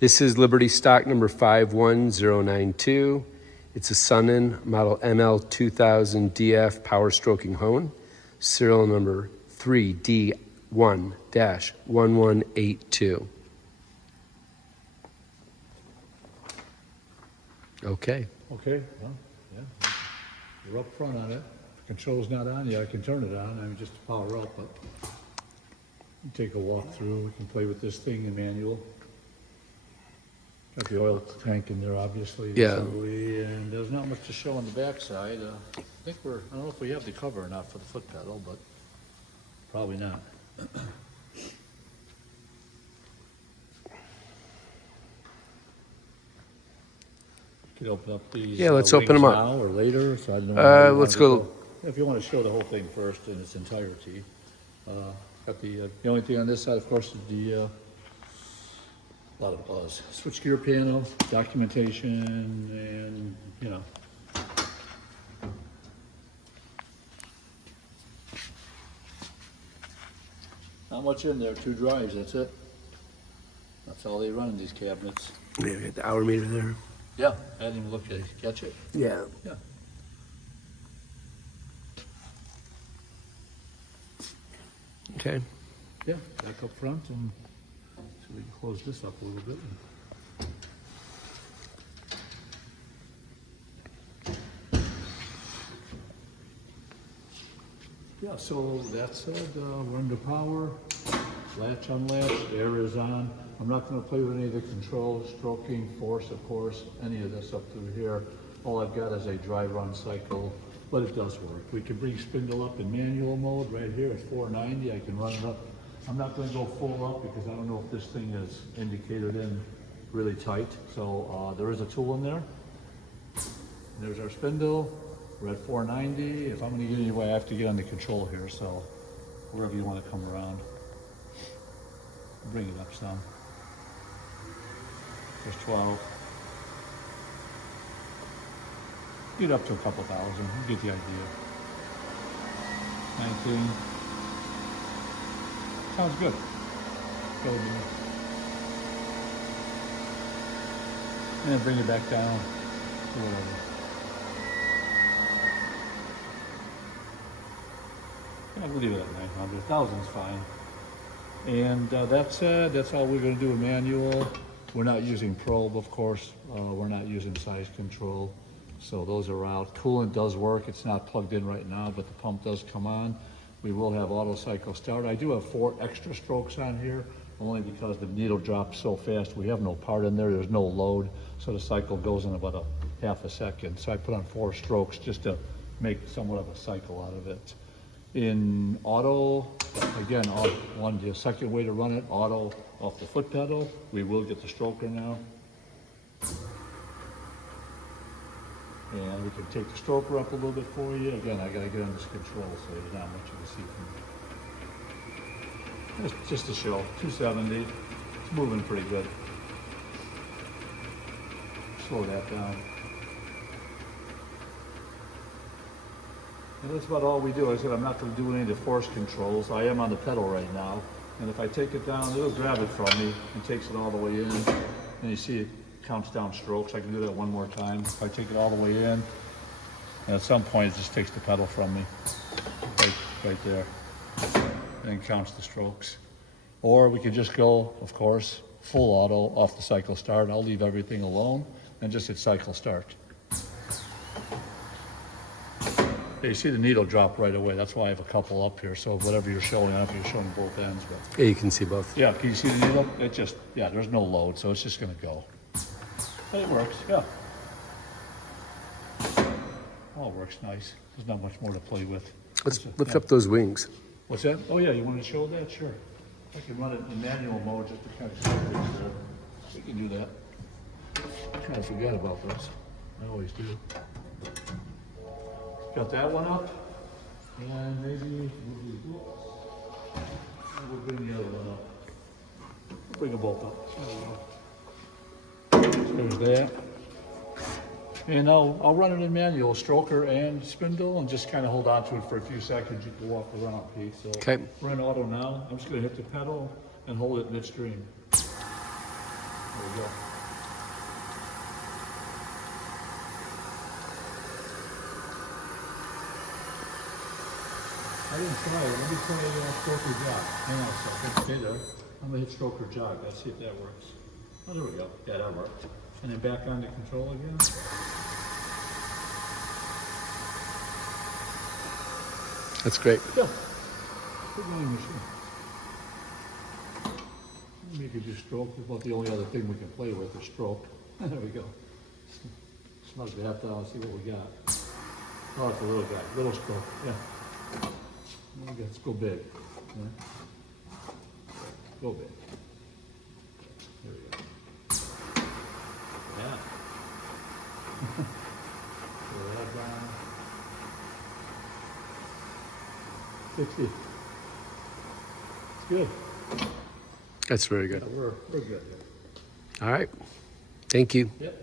This is Liberty stock number 51092. It's a Sunnen model ML-2000-DF power stroking hone, serial number 3D1-1182. Okay. Okay, well, yeah, you're up front on it. If the control's not on, yeah, I can turn it on, I mean, just to power up, but you take a walk through, we can play with this thing in manual. Got the oil tank in there, obviously. Yeah. And there's not much to show on the backside. I think I don't know if we have the cover or not for the foot pedal, but probably not. Could open up these. Yeah, let's open them up now or later. So I don't know. Let's go. If you want to show the whole thing first in its entirety. Got the only thing on this side, of course, is the a lot of buzz. Switchgear panel, documentation, and you know. Not much in there. 2 drives. That's it. That's all they run in these cabinets. Yeah, we got the hour meter there. Yeah, I didn't even look at it. Catch it? Yeah. Yeah. Okay. Yeah, back up front, and so we can close this up a little bit. Yeah, so that's it. We're under power. Latch unlatched, air is on. I'm not going to play with any of the controls, stroking, force, of course, any of this up through here. All I've got is a dry run cycle, but it does work. We can bring spindle up in manual mode right here at 490. I can run it up. I'm not going to go full up because I don't know if this thing is indicated in really tight. So there is a tool in there. There's our spindle. We're at 490. If I'm going to get anyway, I have to get on the control here. So wherever you want to come around. Bring it up some. There's 12. Get up to a couple thousand. You get the idea. 19. Sounds good. Go with me. And then bring it back down to whatever. Yeah, we'll leave it at 900. 1,000's fine. And that's all we're going to do in manual. We're not using probe, of course. We're not using size control. So those are out. Coolant does work. It's not plugged in right now, but the pump does come on. We will have auto cycle start. I do have 4 extra strokes on here, only because the needle drops so fast. We have no part in there. There's no load. So the cycle goes in about a half a second. So I put on 4 strokes just to make somewhat of a cycle out of it. In auto, again, the second way to run it, auto off the foot pedal. We will get the stroker now. And we can take the stroker up a little bit for you. Again, I gotta get on this control, so there's not much you can see from me. Just to show, 270, it's moving pretty good. Slow that down. And that's about all we do. I said I'm not going to do any of the force controls. I am on the pedal right now. And if I take it down, it'll grab it from me and takes it all the way in. And you see it counts down strokes. I can do that one more time. If I take it all the way in, and at some point it just takes the pedal from me. Right there. And counts the strokes. Or we could just go, of course, full auto off the cycle start. I'll leave everything alone and just hit cycle start. You see the needle drop right away. That's why I have a couple up here. So whatever you're showing, I don't know if you're showing both ends, but Yeah, you can see both. yeah, can you see the needle? It just, yeah, there's no load, so it's just gonna go. But it works, yeah. Oh, it works nice. There's not much more to play with. Let's lift up those wings. What's that? Oh yeah, you want to show that? Sure. I can run it in manual mode just to kind of see things there. We can do that. I kind of forget about this. I always do. Got that one up, and maybe we'll bring the other one up. We'll bring them both up. There's that. And I'll run it in manual, stroker and spindle, and just kind of hold on to it for a few seconds. You can walk around, Pete. So Okay. we're in auto now. I'm just going to hit the pedal and hold it midstream. There we go. I didn't try it. Let me try stroke or jog. Hang on a second. Stay there. I'm gonna hit stroke or jog. Let's see if that works. Oh, there we go. Yeah, that worked. And then back on the control again. That's great. Yeah. Good running machine. Make it do stroke. It's about the only other thing we can play with is stroke. There we go. Snug that down, see what we got. Oh, it's a little guy, little stroke, yeah. Let's go big. Yeah. Go big. There we go. Yeah. Throw that down. 60. It's good. That's very good. Yeah, we're good here. All right. Thank you. Yep.